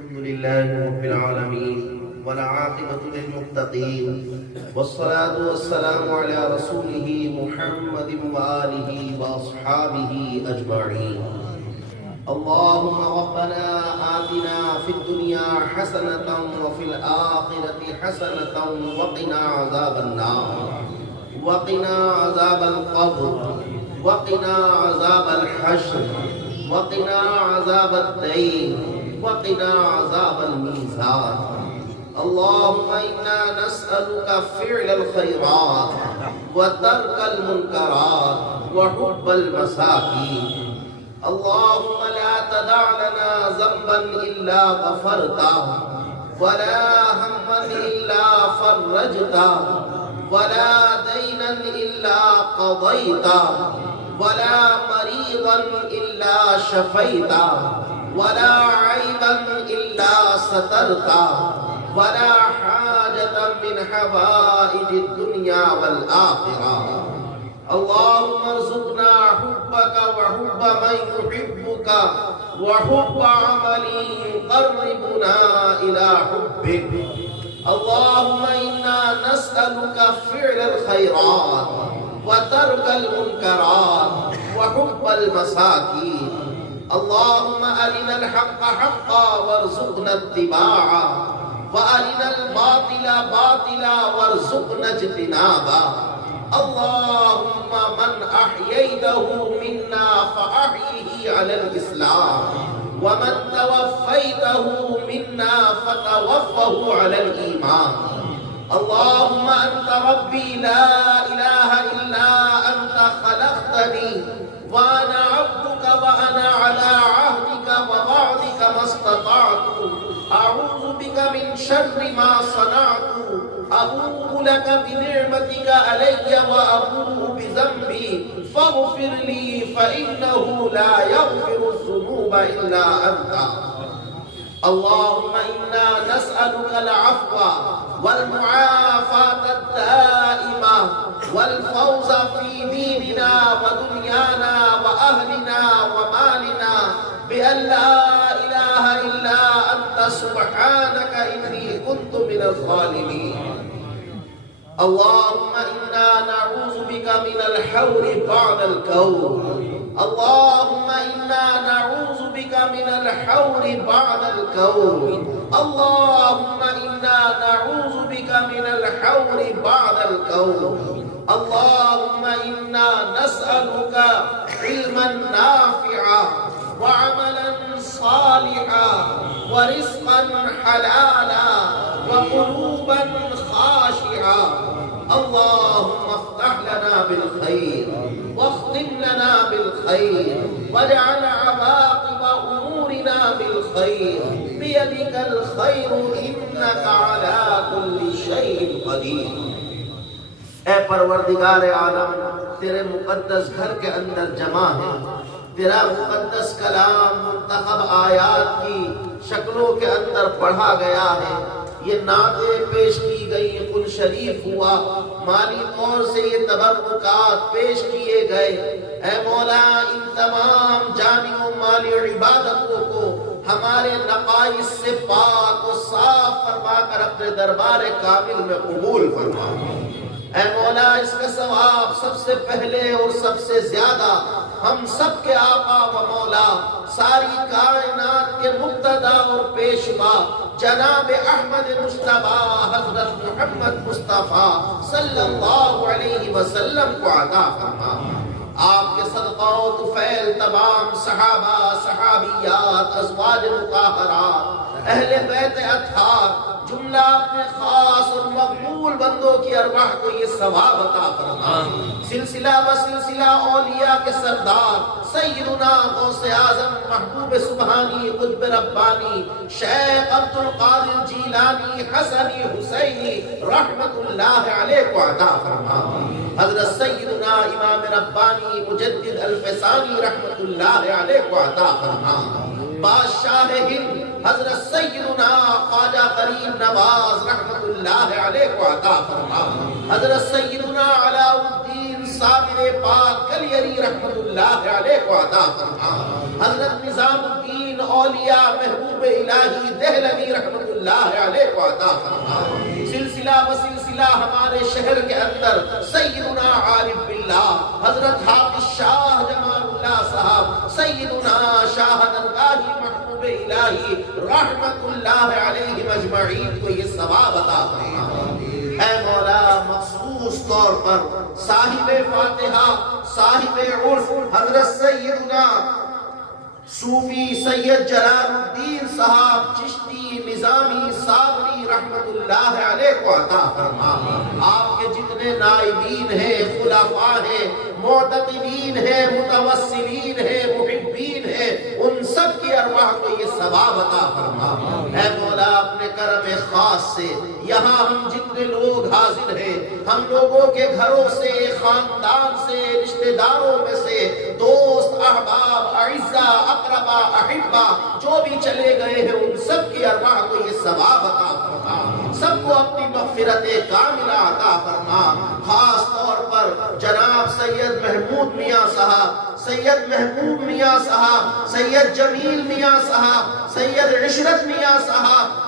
الحمد لله رب العالمين والعاقبة للمتقين والصلاة والسلام على رسوله محمد وآله وأصحابه أجمعين. اللهم ربنا آتنا في الدنيا حسنة وفي الآخرة حسنة وقنا عذاب النار وقنا عذاب القبر وقنا عذاب الحشر وقنا عذاب الدين وقنا عذاب الميزان. اللهم إنا نسألك فعل الخيرات وترك المنكرات وحب المساكين. اللهم لا تدع لنا ذنبا إلا غفرته ولا هما إلا فرجته ولا دينا إلا قضيته ولا مريضا إلا شفيته ولا عيبا إلا سترته ولا حاجة من حوائج الدنيا والآخرة. اللهم ارزقنا حبك وحب من يحبك وحب عمل يقربنا إلى حبك. اللهم إنا نسألك فعل الخيرات وترك المنكرات وحب المساكين. اللهم أرنا الحق حقا وارزقنا اتباعه وأرنا الباطل باطلا وارزقنا اجتنابه. اللهم من أحييته منا فأحيه على الإسلام ومن توفيته منا فتوفه على الإيمان. اللهم أنت ربي لا إله إلا أنت خلقتني وأنا عبدك وأنا على عهدك ووعدك ما استطعت. أعوذ بك من شر ما صنعت. أبوء لك بنعمتك علي وأبوء بذنبي فاغفر لي فإنه لا يغفر الذنوب إلا أنت. اللهم إنا نسألك العفو والمعافاة الدائمة والفوز في ديننا ودنيانا وأهلنا ومالنا بأن لا إله إلا أنت سبحانك إني كنت من الظالمين. اللهم إنا نعوذ بك من الحور بعد الكون. اللهم إنا نعوذ بك من الحور بعد الكون. اللهم إنا نعوذ بك من الحور بعد الكون. اللهم إنا نسألك علما نافعا وعملا صالحا ورزقا حلالا وقلوبا خاشعا. اللهم افتح لنا بالخير واختم لنا بالخير واجعل عواقب أمورنا بالخير بيدك الخير إنك على كل شيء قدير. اے پروردگار عالم، تیرے مقدس گھر کے اندر جمع ہے، تیرا مقدس کلام منتخب آیات کی شکلوں کے اندر پڑھا گیا ہے، یہ نعتیں پیش کی گئی، قل شریف ہوا، مالی طور سے یہ تبرکات پیش کیے گئے۔ اے مولا، ان تمام جانی و مالی عبادتوں کو ہمارے نقائص سے پاک و صاف فرما کر اپنے دربار کامل میں قبول فرما۔ اے مولا، اس کا ثواب سب سے پہلے اور سب سے زیادہ ہم سب کے آقا و مولا، ساری کائنات کے مقتدا اور پیشوا جناب احمد مصطفیٰ حضرت محمد مصطفیٰ صلی اللہ علیہ وسلم کو عطا فرما۔ آپ کے صدقہ و طفیل تمام صحابہ، صحابیات، ازواج مطہرات، اہل بیت اطہار، جملہ اپنے خاص اور مقبول بندوں کی ارواح کو یہ ثواب عطا فرما۔ سلسلہ بسلسلہ اولیاء کے سردار سیدنا غوث اعظم محبوب سبحانی قطب ربانی شیخ عبد القادر جیلانی حسنی حسینی رحمت اللہ علیہ کو عطا فرما۔ حضرت سیدنا امام ربانی مجدد الفسانی رحمت اللہ علیہ کو عطا فرما۔ بادشاہ ہند حضرت سیدنا خواجہ غریب نواز رحمت اللہ علیہ کو عطا فرما۔ حضرت سیدنا علاء الدین صابر پاک کلیری رحمت اللہ علیہ کو عطا فرما، حضرت نظام الدین اولیاء محبوب الہی دہلوی رحمت اللہ علیہ کو عطا فرما، سلسلہ بسلسلہ ہمارے شہر کے اندر سیدنا عارف باللہ حضرت حافظ شاہ جمال اللہ صاحب، سیدنا شاہ درگاہی محبوب الہی رحمت اللہ علیہ مجمعین کو یہ ثواب عطا فرما۔ اے مولا مخصوص طور پر صاحب فاتحہ صاحب عرف حضرت سیدنا صوفی سید جلال الدین صاحب چشتی نظامی صابری رحمت اللہ علیہ کو عطا فرما، آپ کے جتنے نائبین ہیں، خلفاء ہیں، معتقدین ہیں، متوسلین ہیں، محبین ہیں، ان سب کی ارواح کو یہ ثواب عطا فرما۔ اے مولا اپنے کرم خاص سے یہاں ہم جتنے لوگ حاضر ہیں، ہم لوگوں کے گھروں سے، خاندان سے، رشتہ داروں میں سے دوست احباب اعزاء اقربا احبا جو بھی چلے گئے ہیں، ان سب کی ارواح کو یہ ثواب عطا فرما، سب کو اپنی مغفرت کاملہ عطا فرما۔ خاص طور پر جناب سید محمود میاں صاحب، سید محبوب میاں صاحب، سید جمیل میاں صاحب، سید عشرت میاں صاحب،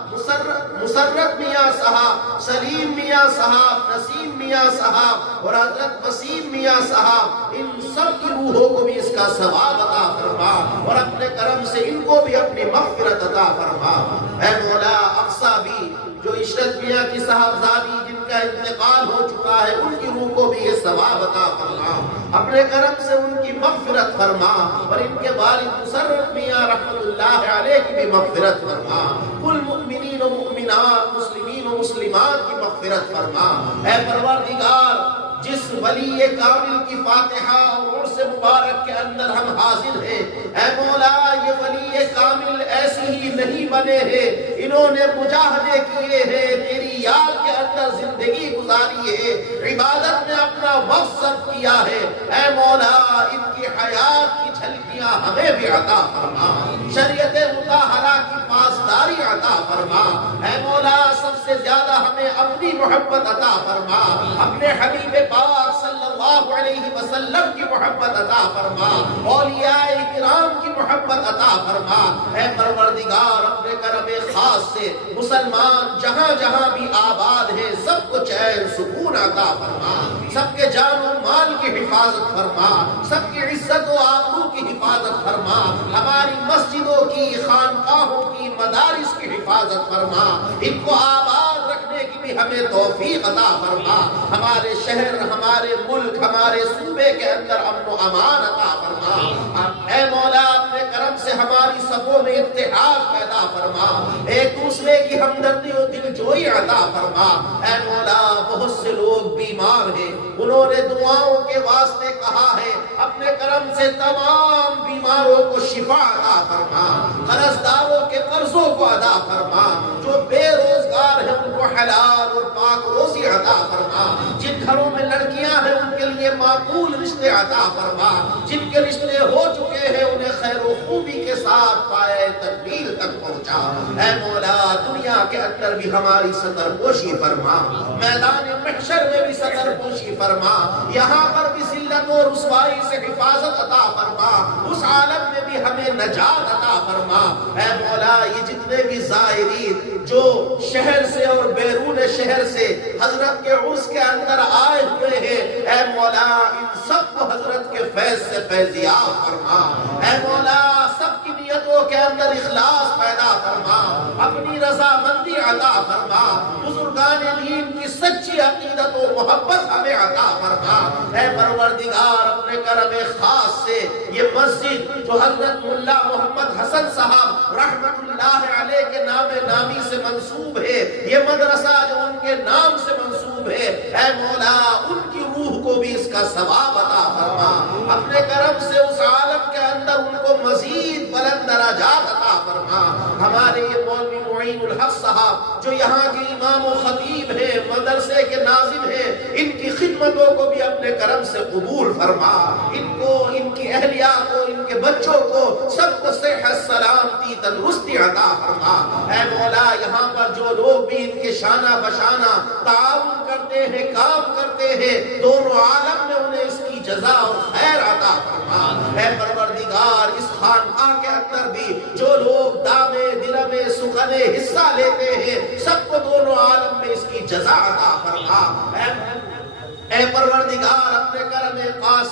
مسرت میاں صاحب، سلیم میاں صاحب، نسیم میاں صاحب اور حضرت وسیم میاں صاحب، ان سب کی روحوں کو بھی اس کا ثواب عطا فرما اور اپنے کرم سے ان کو بھی اپنی مغفرت عطا فرما۔ اے مولا اقصیٰ بھی جو عشرت میاں کی صاحبزادی جن کا انتقال ہو چکا ہے، ان کی روح کو بھی یہ ثواب عطا فرما، اپنے کرم سے ان کی مغفرت فرما اور ان کے والد مسرت میاں رحمت اللہ علیہ کی بھی مغفرت فرما، کل مؤمنین و مؤمنات مسلمین و مسلمات کی مغفرت فرما۔ اے پروردگار جس ولی کامل کی فاتحہ اور عرس مبارک کے اندر ہم حاضر ہیں، اے مولا یہ ولی کامل ایسی ہی نہیں بنے ہیں، انہوں نے مجاہدے کیے ہیں، تیری یاد کے اندر زندگی گزاری ہے، عبادت میں اپنا وقت صرف کیا ہے، اے مولا ان کی حیات کی جھلکیاں ہمیں بھی عطا فرما، شریعت مطہرہ کی پاسداری عطا فرما۔ اے مولا سب سے زیادہ ہمیں اپنی محبت عطا فرما، اپنے حبیب پاک صلی اللہ علیہ وسلم کی محبت عطا فرما، اولیاء کرام کی محبت عطا فرما۔ اے پروردگار اپنے کرم خاص سے مسلمان جہاں جہاں بھی آباد ہیں سب کو چین سکون عطا فرما، سب کے جان و مال کی حفاظت فرما، سب کی عزت و آبرو کی حفاظت فرما، ہماری مسجدوں کی، خانقاہوں کی، مدارس کی حفاظت فرما، ان کو آباد رکھنے کی بھی ہمیں توفیق عطا فرما، ہمارے شہر، ہمارے ملک، ہمارے صوبے کے اندر امن و امان عطا فرما۔ اے مولا اپنے کرم سے ہماری صفوں میں اتحاد پیدا فرما، ایک دوسرے کی ہمدردی و دل جوئی عطا فرما۔ اے مولا بہت سے لوگ بیمار ہیں، انہوں نے دعاؤں کے واسطے کہا ہے، اپنے کرم سے تمام بیماروں کو شفا عطا فرما، قرض داروں کے قرضوں کو ادا فرما، جو بے روزگار ہیں ان کو حلال اور پاک روزی عطا فرما، جن گھروں میں لڑکیاں ہیں ان کے لیے معقول رشتے عطا فرما، جن کے رشتے ہو چکے ہیں انہیں خیر و خوبی کے ساتھ پائے تکمیل تک پہنچا۔ اے مولا دنیا کے اندر بھی ہماری ستر پوشی فرما، میدان محشر میں بھی ستر پوشی فرما، یہاں پر بھی ذلت و رسوائی سے حفاظت عطا فرما، اس عالم میں بھی ہمیں نجات عطا فرما۔ اے مولا یہ جتنے بھی زائرین جو شہر سے اور بیرون شہر سے حضرت کے عرس کے اندر آئے ہوئے ہیں، اے مولا ان سب کو حضرت کے فیض سے فیضیاب فرما، اے مولا سب کی نیتوں کے اندر اخلاص پیدا فرما، اپنی رضامندی عطا فرما، بزرگان دین کی سچی عقیدت و محبت ہمیں عطا فرما۔ اے پروردگار اپنے کرم خاص سے یہ مسجد جو حضرت ملا محمد حسن صاحب رحمت اللہ علیہ کے نام نامی سے منسوب ہے، یہ مدرسہ جو ان کے نام سے منسوب ہے، اے مولا ان کی روح کو بھی اس کا ثواب عطا فرما، اپنے کرم سے اس عالم کے اندر ان کو مزید بلند درجات عطا فرما۔ ہمارے یہ مولوی معین الحق صاحب جو یہاں کے امام و خطیب ہیں، مدرسے کے ناظم ہیں، ان کی خدمتوں کو بھی اپنے کرم سے قبول فرما، ان کو، ان کی اہلیہ کو، ان کے بچوں کو سب کو صحت سلامتی تندرستی عطا فرما۔ اے مولا یہاں پر جو لوگ بھی ان کے شانہ بشانہ تعاون کرتے ہیں، کام کرتے ہیں، دونوں عالم میں انہیں اس کی جزا اور خیر عطا فرما۔ اے پروردگار اس خانقاہ کے اندر بھی جو لوگ دامے دلمے سخنے حصہ لیتے ہیں سب کو دونوں عالم میں اس کی جزا عطا فرما۔ اے پروردگار اپنے کرم خاص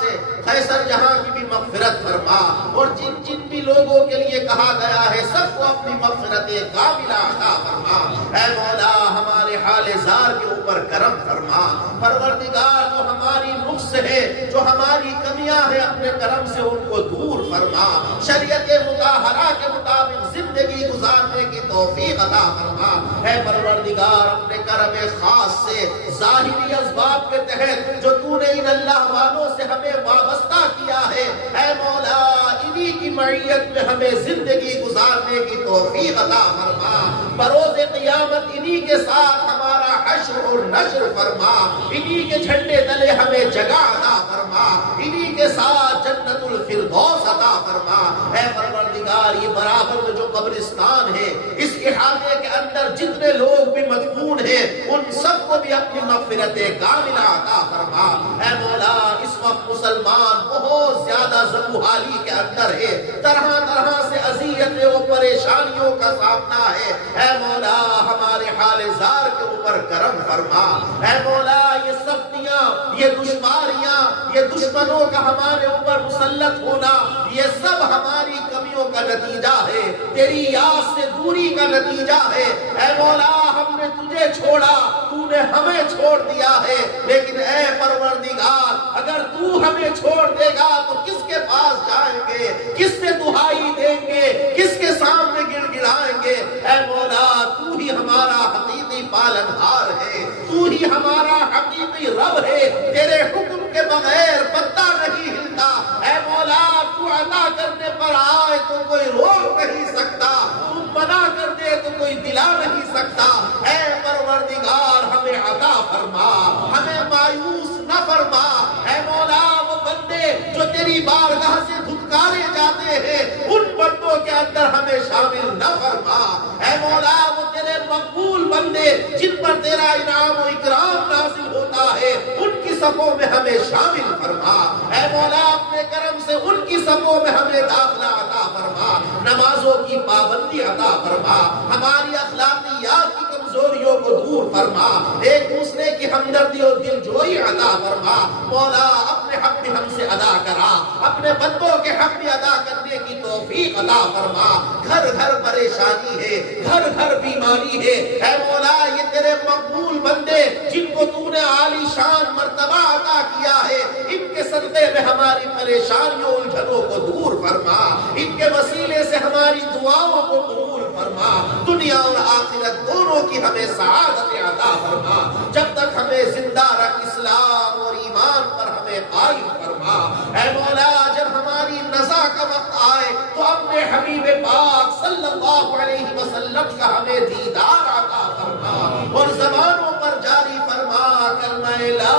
سے قیصر جہاں کی بھی مغفرت فرما، اور جن جن بھی لوگوں کے لیے کہا گیا ہے سب کو اپنی مغفرت کاملہ عطا فرما۔ اے مولا ہمارے حال زار کے اوپر کرم فرما، پروردگار جو ہماری نقص ہے جو ہماری کمیاں ہیں اپنے کرم سے ان کو دور فرما، شریعت مطہرہ کے مطابق زندگی گزارنے کی توفیق عطا فرما۔ اے پروردگار اپنے کرم خاص سے ظاہری اسباب کے تحت جو تو نے ان اللہ والوں سے ہمیں وابستہ کیا ہے، اے مولا انہی کی معیت میں ہمیں زندگی گزارنے کی توفیق عطا فرما، بروز قیامت انہی کے ساتھ ہمارا حشر اور نشر فرما، انہی کے جھنڈے تلے ہمیں جگہ عطا فرما، انہی کے ساتھ جنت الفردوس عطا فرما۔ اے پروردگار یہ برابر میں جو قبرستان ہے اس احاطے کے اندر جتنے لوگ بھی مدفون ہیں ان سب کو بھی اپنی مغفرت کاملہ عطا فرما۔ اے مولا اس وقت مسلمان بہت زیادہ زبوحالی کے اندر ہے، طرح طرح سے اذیتیں و پریشانیوں کا سامنا ہے، اے مولا ہمارے حال زار کے اوپر کرم فرما۔ اے مولا یہ سختیاں یہ دشواریاں یہ دشمنوں کا ہمارے اوپر مسلط ہونا یہ سب ہماری کمیوں کا نتیجہ ہے، تیری یاد سے دوری کا نتیجہ ہے۔ اے مولا ہم نے تجھے چھوڑا تو نے ہمیں چھوڑ دیا ہے، لیکن اے پروردگار اگر تو ہمیں چھوڑ دے گا تو کس کے پاس جائیں گے، کس سے دہائی دیں گے، کس کے سامنے گڑ گڑائیں گے۔ اے مولا تو ہی ہمارا حقیقی پالنہار ہے، تو ہی ہمارا حقیقی رب ہے، تیرے حکم کے بغیر پتہ نہیں ہلتا۔ اے مولا تو عطا کرنے پر آئے تو کوئی روک نہیں سکتا، تو منع کر دے تو کوئی دلا نہیں سکتا۔ اے پروردگار ہمیں عطا فرما، ہمیں مایوس نہ فرما۔ اے مولا وہ بندے جو تیری بارگاہ سے دھتکارے جاتے ہیں ان بندوں کے اندر ہمیں شامل نہ فرما۔ اے مولا وہ تیرے مقبول بندے جن پر تیرا انعام و اکرام نازل ہوتا ہے ان کی صفوں میں ہمیں شامل فرما۔ اے مولا اپنے کرم سے ان کی صفوں میں ہمیں داخلہ عطا فرما، نمازوں کی پابندی عطا فرما، ہماری اخلاقیات کی کمزوریوں کو دور فرما، ایک دوسرے کی ہمدردی اور دل جوئی عطا فرما۔ مولا اپنے حق بھی ہم سے ادا کرا، اپنے بندوں کے حق بھی ادا کرنے کی توفیق عطا فرما۔ گھر گھر پریشانی ہے، گھر گھر بیماری ہے، اے مولا یہ تیرے مقبول بندے جن کو تو نے عالی شان مرتبہ عطا کیا ہے ان کے صدقے میں ہماری پریشانیوں الجھنوں کو دور فرما، ان کے وسیلے سے ہماری دعاؤں کو قبول فرما، دنیا اور آخرت دونوں کی ہمیں سعادت عطا فرما۔ جب تک ہمیں زندہ رکھ اسلام اور ایمان پر ہمیں قائم فرما۔ اے مولا جب ہماری نزا کا وقت آئے تو اپنے حبیب پاک صلی اللہ علیہ وسلم کا ہمیں دیدار عطا فرما، اور زبانوں پر جاری فرما کلمہ لا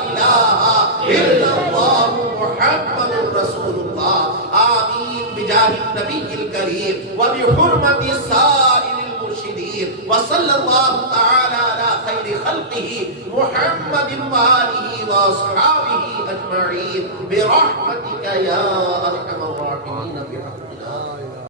الہ الا اللہ محمد رسول اللہ۔ آمین بجاہ النبی الکریم وبحرمت سائر المرشدین وصلی اللہ تعالی علی خیر خلقہ محمد وآلہ واصحابہ اجمعین برحمتک یا ارحم الراحمین۔